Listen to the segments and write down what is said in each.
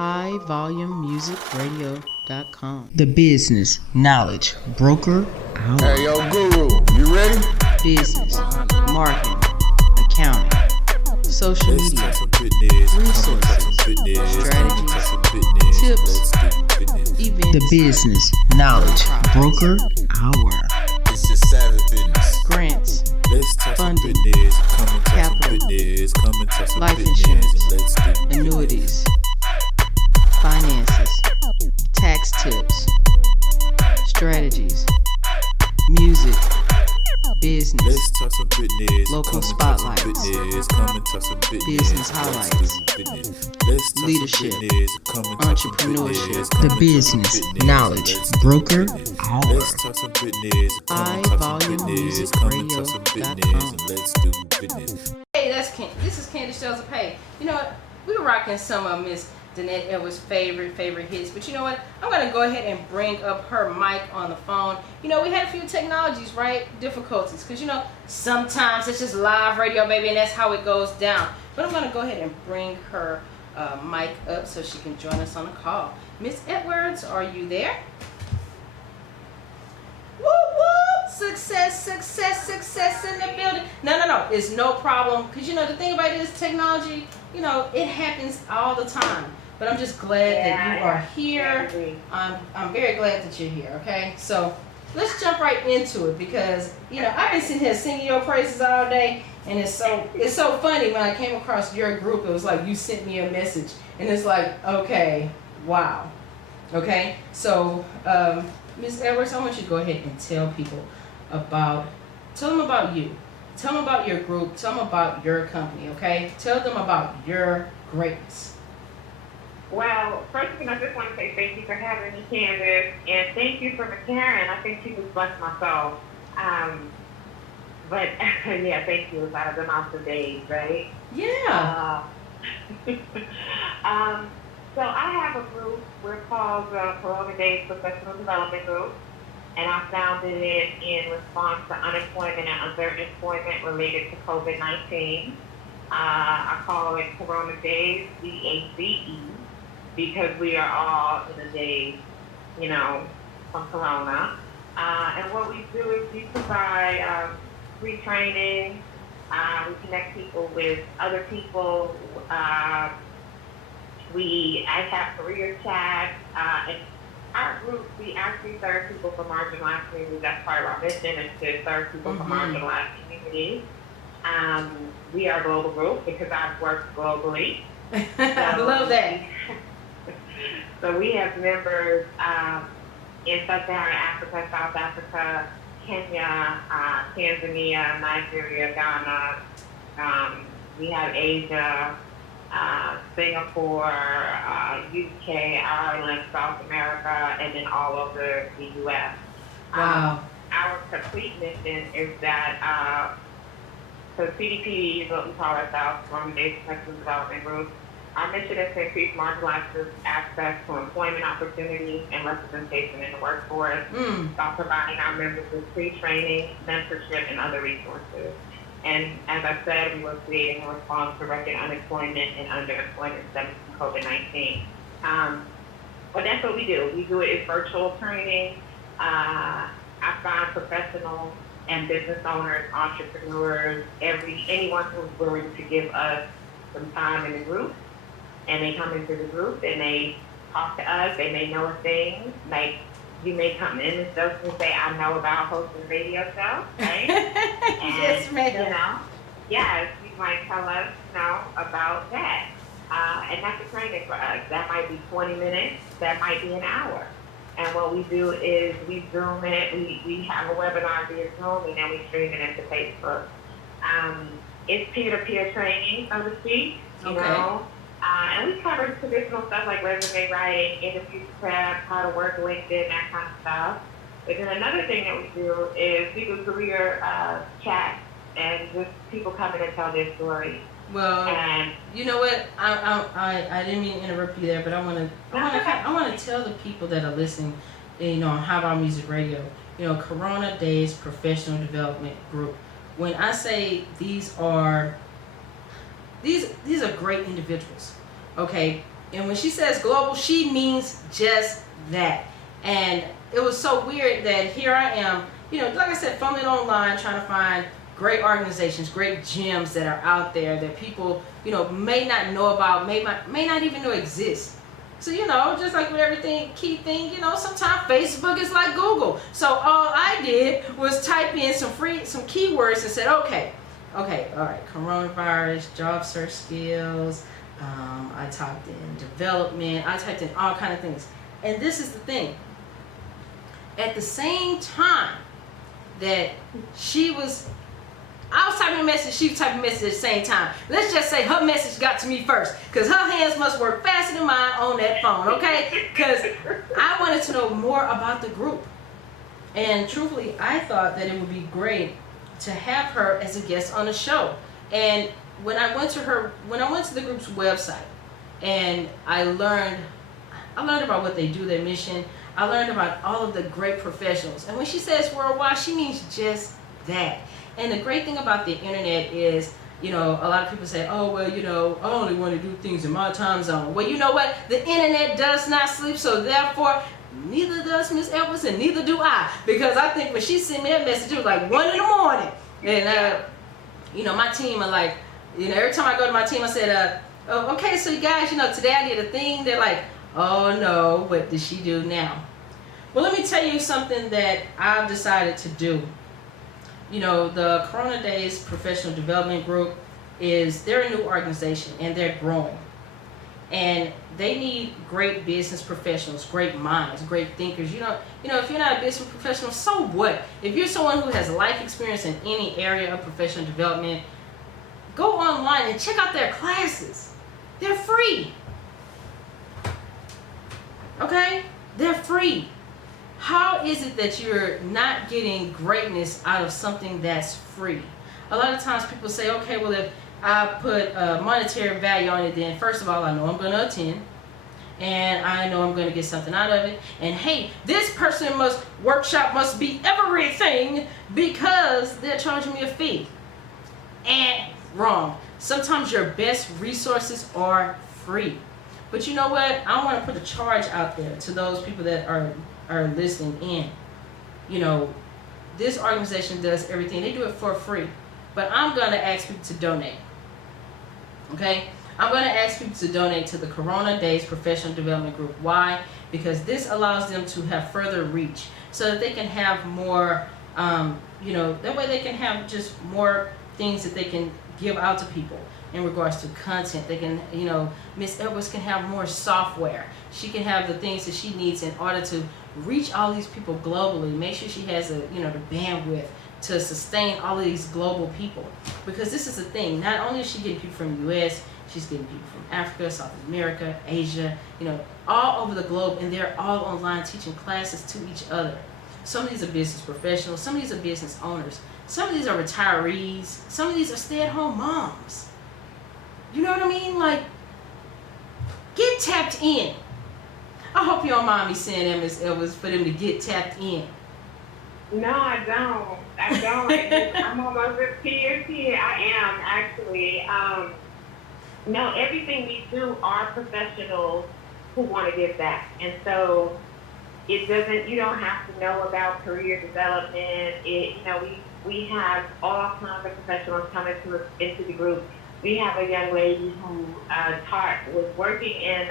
highvolumemusicradio.com. The Business Knowledge Broker Hour. Hey, yo, Guru, you ready? Business, marketing, accounting, social media, resources, strategies, tips, events. The Business Knowledge Broker Hour. It's just savage business. Grants, funding, capital, life insurance, annuities, finances, tax tips, strategies, music, business, local spotlights, business highlights, leadership, entrepreneurship. The Business Knowledge Broker Hour. highvolumemusicradio.com. Hey, this is Candace Joseph. Hey, you know what? We were rocking some of Miss Denett Edwards' favorite hits, but you know what? I'm gonna go ahead and bring up her mic on the phone. You know, we had a few technologies, right? Difficulties, because you know sometimes it's just live radio, baby, and that's how it goes down. But I'm gonna go ahead and bring her mic up so she can join us on the call. Miss Edwards, are you there? Woo woo! Success in the building. No, it's no problem, because you know the thing about it is technology, you know, it happens all the time. But I'm just glad that you are here. I'm very glad that you're here, okay? So let's jump right into it, because you know I've been sitting here singing your praises all day, and it's so funny when I came across your group. It was like you sent me a message, and it's like, okay, wow, okay. So Ms. Edwards, I want you to go ahead and tell them about you. Tell them about your group. Tell them about your company, okay? Tell them about your greatness. Well, first thing I just want to say thank you for having me, Candace, and thank you for Miss Karen. I think she just blessed my soul. But yeah, thank you. I've been off for days, right? Yeah. So I have a group. We're called Corona Daze Professional Development Group, and I founded it in response to unemployment and underemployment related to COVID-19. I call it Corona Daze, DAZE, because we are all in a daze, you know, from Corona. And what we do is we provide free training. We connect people with other people. I have career chats. And our group, we actually serve people from marginalized communities. That's part of our mission, is to serve people from marginalized communities. We are a global group because I've worked globally. I love that. So we have members in Sub-Saharan Africa, South Africa, Kenya, Tanzania, Nigeria, Ghana. We have Asia, Singapore, UK, Ireland, South America, and then all over the U.S. Wow. Our complete mission is that, so CDP is what we call ourselves, Corona Daze Professional Development Group. Our mission is to increase marginalized groups' access to employment opportunities and representation in the workforce by providing our members with free training, mentorship, and other resources. And as I said, we were creating a response to record unemployment and underemployment stemming from COVID-19. But that's what we do. We do it as virtual training. I find professionals and business owners, entrepreneurs, anyone who's willing to give us some time in the group. And they come into the group and they talk to us. They may know things. Like, you may come in and say, I know about hosting a radio show, right? And, yes, ma'am. You know, yes, you might tell us, about that. And that's a training for us. That might be 20 minutes. That might be an hour. And what we do is we Zoom it. We have a webinar via Zoom, and then we stream it into Facebook. It's peer-to-peer training, so to speak, you know. And we cover traditional stuff like resume writing, interview prep, how to work LinkedIn, that kind of stuff. But then another thing that we do is we do career chat, and just people come in and tell their story. Well, and you know what? I didn't mean to interrupt you there, but I want to tell the people that are listening, you know, on How About Music Radio, you know, Corona Daze Professional Development Group. When I say these are great individuals, okay? And when she says global, she means just that. And it was so weird that here I am, like I said, fumbling online, trying to find great organizations, great gems that are out there that people, may not know about, may not even know exist. So, just like with everything, key thing, sometimes Facebook is like Google. So all I did was type in some keywords and said, okay, all right, coronavirus, job search skills, I typed in development, I typed in all kind of things. And this is the thing. At the same time that I was typing a message, she was typing a message at the same time. Let's just say her message got to me first, because her hands must work faster than mine on that phone, okay? Because I wanted to know more about the group. And truthfully, I thought that it would be great to have her as a guest on the show. And when I went to the group's website, and I learned about what they do, their mission. I learned about all of the great professionals. And when she says worldwide, she means just that. And the great thing about the internet is, a lot of people say, oh, well, I only want to do things in my time zone. Well, you know what? The internet does not sleep, so therefore, neither does Miss Edwards and neither do I. Because I think when she sent me that message, it was like 1 in the morning. And, my team are like, every time I go to my team, I said, okay, so you guys, today I did a thing. They're like, oh no, what did she do now? Well, let me tell you something that I've decided to do. The Corona Daze Professional Development Group they're a new organization and they're growing. And they need great business professionals, great minds, great thinkers. If you're not a business professional, so what? If you're someone who has life experience in any area of professional development, go online and check out their classes. They're free. Okay? They're free. How is it that you're not getting greatness out of something that's free? A lot of times people say, okay, well, if I put a monetary value on it, then first of all, I know I'm going to attend. And I know I'm going to get something out of it. And hey, this workshop must be everything because they're charging me a fee. And wrong. Sometimes your best resources are free. But you know what? I want to put a charge out there to those people that are listening in. This organization does everything. They do it for free. But I'm going to ask people to donate. Okay? I'm going to ask people to donate to the Corona Daze Professional Development Group. Why? Because this allows them to have further reach so that they can have more, that way they can have just more things that they can give out to people in regards to content. They can, Miss Edwards can have more software. She can have the things that she needs in order to reach all these people globally. Make sure she has the bandwidth to sustain all of these global people. Because this is the thing. Not only is she getting people from the U.S., she's getting people from Africa, South America, Asia, all over the globe, and they're all online teaching classes to each other. Some of these are business professionals. Some of these are business owners. Some of these are retirees. Some of these are stay-at-home moms. You know what I mean? Like, get tapped in. I hope you don't mind me saying that, Miss Edwards, for them to get tapped in. No, I don't. I'm almost a PhD. I am, actually. No, everything we do are professionals who want to give back. And so you don't have to know about career development. We have all kinds of professionals coming into the group. We have a young lady who was working in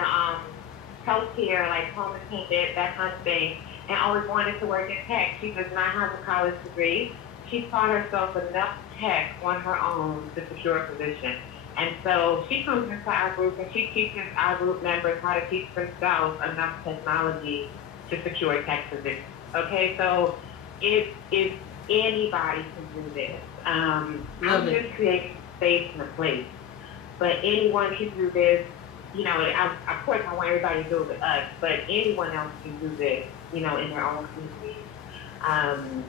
healthcare, like home attendant, that kind of thing, and always wanted to work in tech. She does not have a college degree. She taught herself enough tech on her own to secure a position. And so she comes into our group and she teaches our group members how to teach themselves enough technology to secure a tech position. Okay, so if anybody can do this. I'm just creating space and a place. But anyone can do this. Of course I want everybody to do it with us, but anyone else can do this, in their own communities. I'm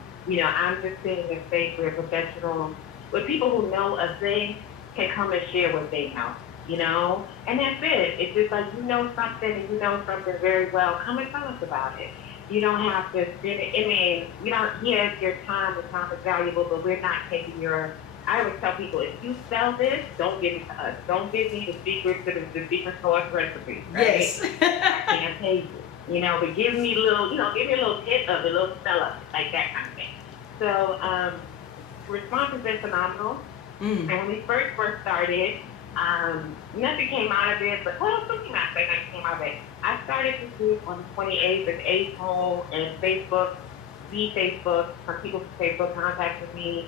just sitting in a space where professionals, where people who know a thing can come and share what they know, and that's it. It's just like, something and you know something very well, come and tell us about it. You don't have to spend it. Your time is valuable, but we're not taking your I always tell people, if you sell this, don't give it to us. Don't give me the secret to the secret sauce recipe. Right? Yes. I can't pay you. But give me a little, give me a little hit of it, a little sell up, like that kind of thing. So, response has been phenomenal. And when we first started, nothing came out of it, but something came out of it. I started this group on the 28th of April, and some people from Facebook contacted me.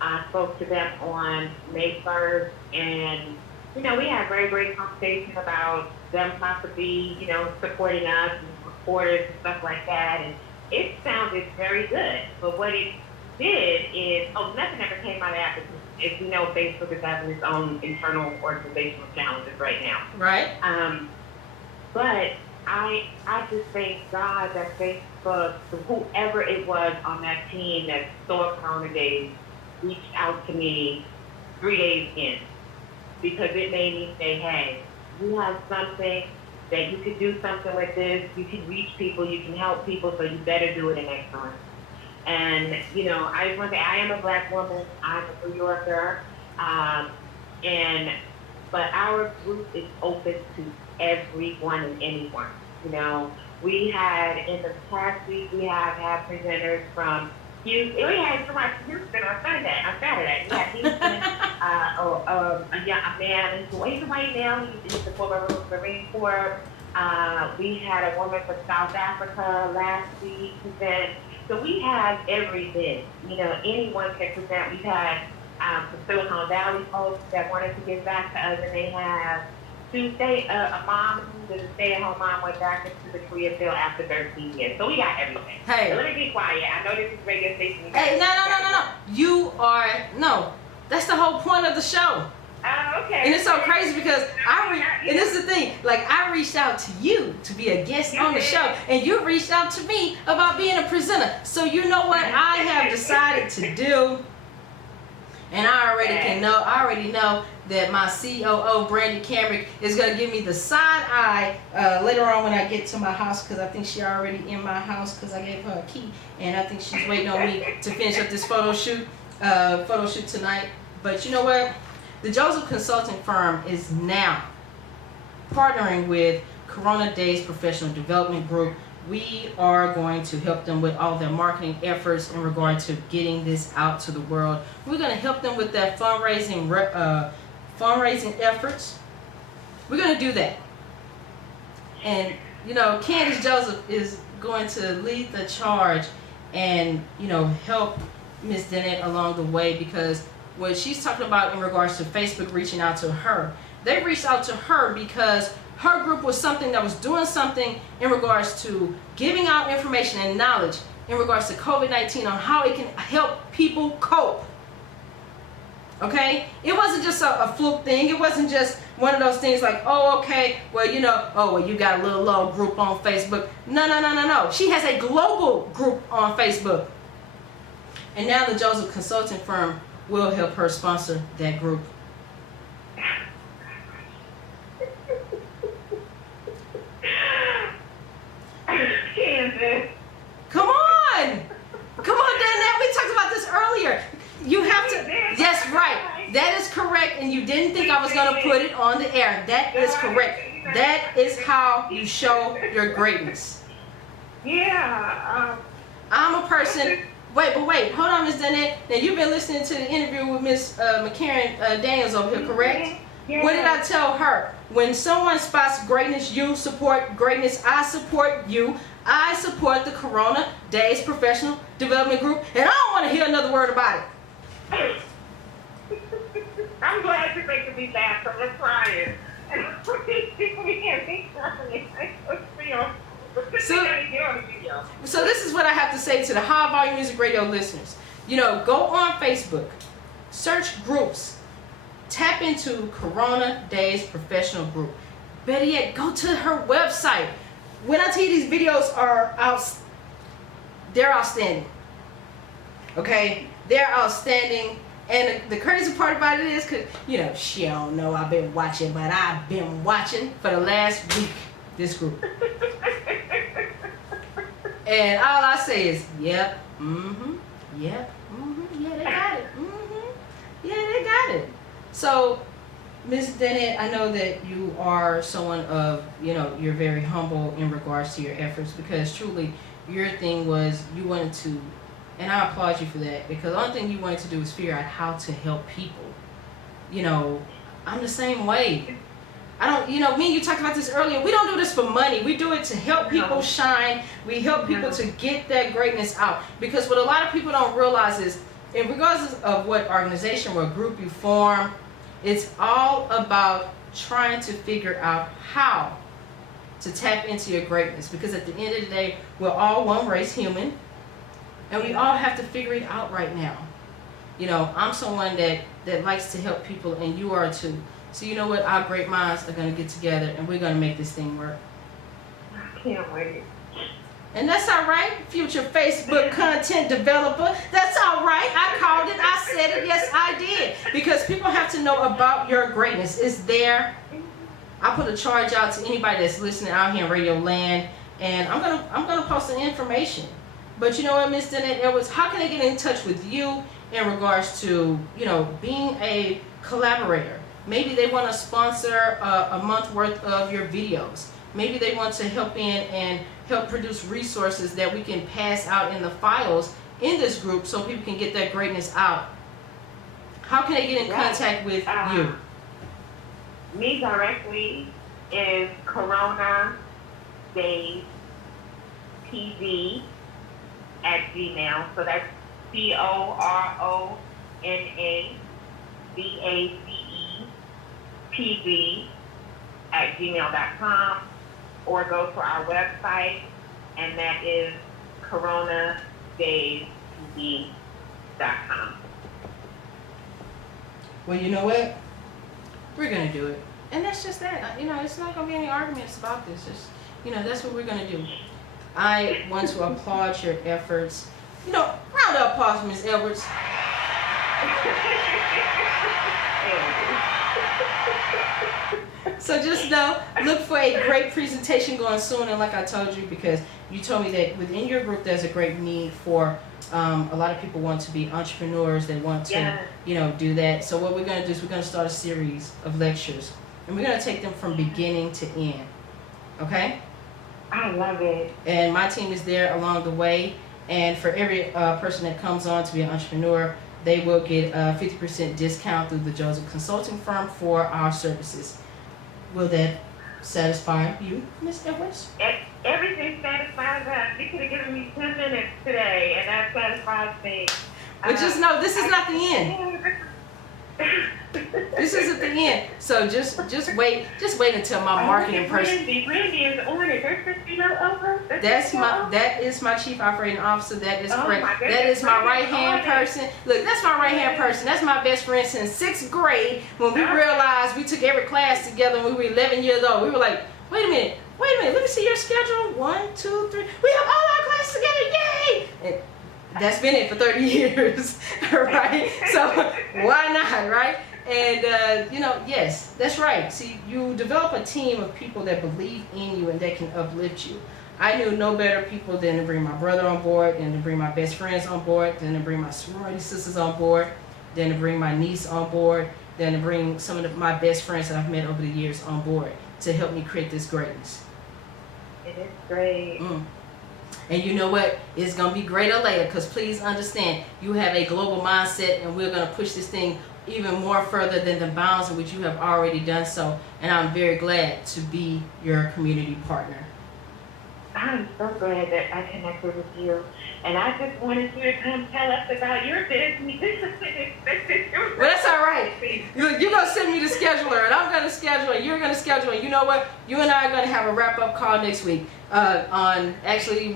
I spoke to them on May 1st, and, we had very great conversation about them possibly, supporting us and supporters and stuff like that, and it sounded very good. But what it did is, nothing ever came out of that, because as you know, Facebook is having its own internal organizational challenges right now. Right. But I just thank God that Facebook, whoever it was on that team that saw Corona Daze, reached out to me 3 days in, because it made me say, hey, you have something that you could do something with this, you can reach people, you can help people, so you better do it in excellence. And, I just want to say, I am a Black woman, I'm a New Yorker, but our group is open to everyone and anyone. We had, in the past week, we have had presenters from Houston. We had somebody from Houston on Saturday. We had Houston, a man, he's a white male, he's the former Marine Corps. We had a woman from South Africa last week present. So we have everything. Anyone can present. We've had some Silicon Valley folks that wanted to give back to us, and they have a mom who was a stay-at-home mom went back into the career field after 13 years. So we got everything. Hey. So let me be quiet. I know this is radio station. Hey, no. That's the whole point of the show. Oh, okay. And it's so crazy because and this is the thing, I reached out to you to be a guest on the show, and you reached out to me about being a presenter. So you know what I have decided to do, and I already know that my COO, Brandy Camrick, is going to give me the side eye later on when I get to my house, because I think she's already in my house because I gave her a key, and I think she's waiting on me to finish up this photo shoot tonight. But you know what? The Joseph Consulting Firm is now partnering with Corona Daze Professional Development Group. We are going to help them with all their marketing efforts in regard to getting this out to the world. We're going to help them with their fundraising efforts. We're going to do that. And, Candace Joseph is going to lead the charge and, help Miss Dennett along the way, because what she's talking about in regards to Facebook reaching out to her, they reached out to her because her group was something that was doing something in regards to giving out information and knowledge in regards to COVID-19 on how it can help people cope. Okay? It wasn't just a fluke thing. It wasn't just one of those things like, you got a little group on Facebook. No. She has a global group on Facebook. And now the Joseph Consulting Firm will help her sponsor that group. Kansas. Come on, Denett. We talked about this earlier. You have to. Yes, right. That is correct. And you didn't think I was going to put it on the air. That is correct. That is how you show your greatness. Yeah. I'm a person. Wait, hold on, Ms. Dennett. Now, you've been listening to the interview with Ms. McCarran Daniels over here, correct? Yeah. What did I tell her? When someone spots greatness, you support greatness. I support you. I support the Corona Daze Professional Development Group, and I don't want to hear another word about it. I'm glad you're making me laugh, so let's try it. So this is what I have to say to the High Volume Music Radio listeners. Go on Facebook, search groups, tap into Corona Daze Professional Group. Better yet, go to her website. When I tell you these videos are they're outstanding. Okay, they're outstanding. And the crazy part about it is, because, she don't know I've been watching, but I've been watching for the last week, this group. And all I say is, yep, yeah, they got it, yeah, So, Ms. Dennett, I know that you are someone of, you're very humble in regards to your efforts, because truly your thing was you wanted to, and I applaud you for that, because the only thing you wanted to do was figure out how to help people. I'm the same way. I don't, me and you talked about this earlier. We don't do this for money. We do it to help people shine. We help people to get that greatness out. Because what a lot of people don't realize is, and regardless of what organization or group you form, it's all about trying to figure out how to tap into your greatness. Because at the end of the day, we're all one race human, and we all have to figure it out right now. I'm someone that likes to help people, and you are too. So you know what? Our great minds are going to get together, and we're going to make this thing work. I can't wait. And that's all right, future Facebook content developer. That's all right. I called it. I said it. Yes, I did. Because people have to know about your greatness. It's there. I put a charge out to anybody that's listening out here in Radio Land, and I'm gonna post the information. But you know what, Ms. Denett Edwards, how can they get in touch with you in regards to being a collaborator? Maybe they want to sponsor a month worth of your videos. Maybe they want to help in and help produce resources that we can pass out in the files in this group so people can get that greatness out. How can they get in contact with you? Me directly is Corona Daze TV at Gmail. So that's CORONADAZEPV@gmail.com, or go to our website, and that is coronadazepv.com. Well, you know what? We're going to do it. And that's just that. It's not going to be any arguments about this. Just, that's what we're going to do. I want to applaud your efforts. Round of applause, Ms. Edwards. So just know, look for a great presentation going soon. And like I told you, because you told me that within your group there's a great need for a lot of people want to be entrepreneurs. They want to, do that. So what we're going to do is we're going to start a series of lectures. And we're going to take them from beginning to end. Okay? I love it. And my team is there along the way. And for every person that comes on to be an entrepreneur, they will get a 50% discount through the Joseph Consulting Firm for our services. Will that satisfy you, Ms. Edwards? Everything satisfies us. You could have given me 10 minutes today, and that satisfies me. But just know, this is not the end. This isn't the end. So just wait until my marketing person. Randy is on it. There's over. That is my chief operating officer. That is correct. My That is my right hand person. Look, that's my right hand person. That's my best friend since 6th grade, when we realized we took every class together when we were 11 years old. We were like, wait a minute, let me see your schedule. 1, 2, 3. We have all our classes together. Yay! And that's been it for 30 years, right? So why not, right? And yes, that's right. See, you develop a team of people that believe in you and that can uplift you. I knew no better people than to bring my brother on board, and to bring my best friends on board, than to bring my sorority sisters on board, than to bring my niece on board, than to bring some of my best friends that I've met over the years on board to help me create this greatness. It is great. And you know what? It's going to be greater later, because please understand, you have a global mindset, and we're going to push this thing even more further than the bounds in which you have already done so. And I'm very glad to be your community partner. I'm so glad that I connected with you. And I just wanted you to come tell us about your business. Well, that's all right. You're going to send me the scheduler, and I'm going to schedule it. You're going to schedule it. You know what? You and I are going to have a wrap-up call next week on actually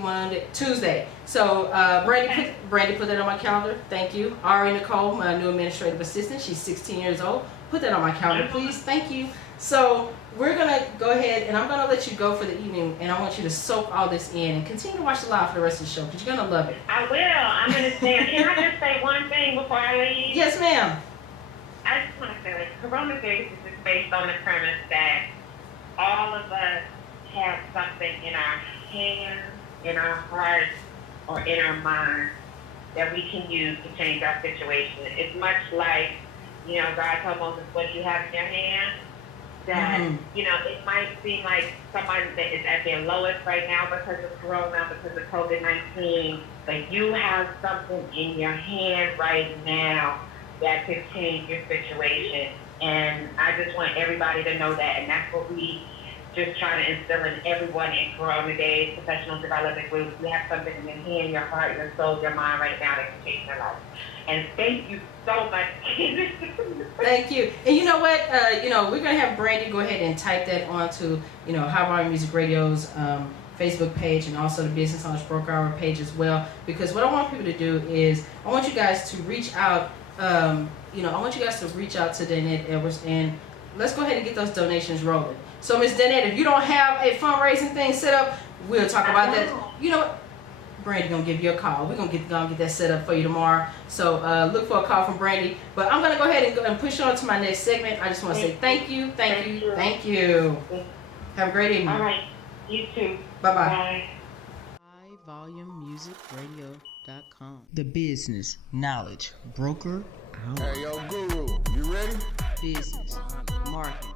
Tuesday. So Brandy put that on my calendar. Thank you. Ari Nicole, my new administrative assistant. She's 16 years old. Put that on my calendar, please. Thank you. So we're going to go ahead, and I'm going to let you go for the evening, and I want you to soak all this in and continue to watch the live for the rest of the show, because you're going to love it. I will. I'm going to say, can I just say one thing before I leave? Yes, ma'am. I just want to say, Corona Daze is based on the premise that all of us have something in our hands, in our hearts, or in our minds that we can use to change our situation. It's much like God told Moses, what do you have in your hand? That, it might seem like someone that is at their lowest right now because of Corona, because of COVID-19, but you have something in your hand right now that could change your situation. And I just want everybody to know that, and that's what we just trying to instill in everyone in Corona Daze, professional development groups. We have something in your hand, your heart, your soul, your mind right now that can change your life. And thank you so much. Thank you. And you know what? We're going to have Brandy go ahead and type that onto, High Volume Music Radio's Facebook page, and also the Business Owners Broker Hour page as well. Because what I want people to do is, I want you guys to reach out, I want you guys to reach out to Denett Edwards, and let's go ahead and get those donations rolling. So, Ms. Denett, if you don't have a fundraising thing set up, we'll talk about that. You know what? Brandy gonna give you a call. We're gonna get that set up for you tomorrow. So look for a call from Brandy. But I'm gonna go ahead and push on to my next segment. I just want to say thank you. Have a great evening. All right. You too. Bye-bye. HighVolumeMusicRadio.com. The business knowledge broker hour. Hey, yo, Guru, you ready? Business, marketing,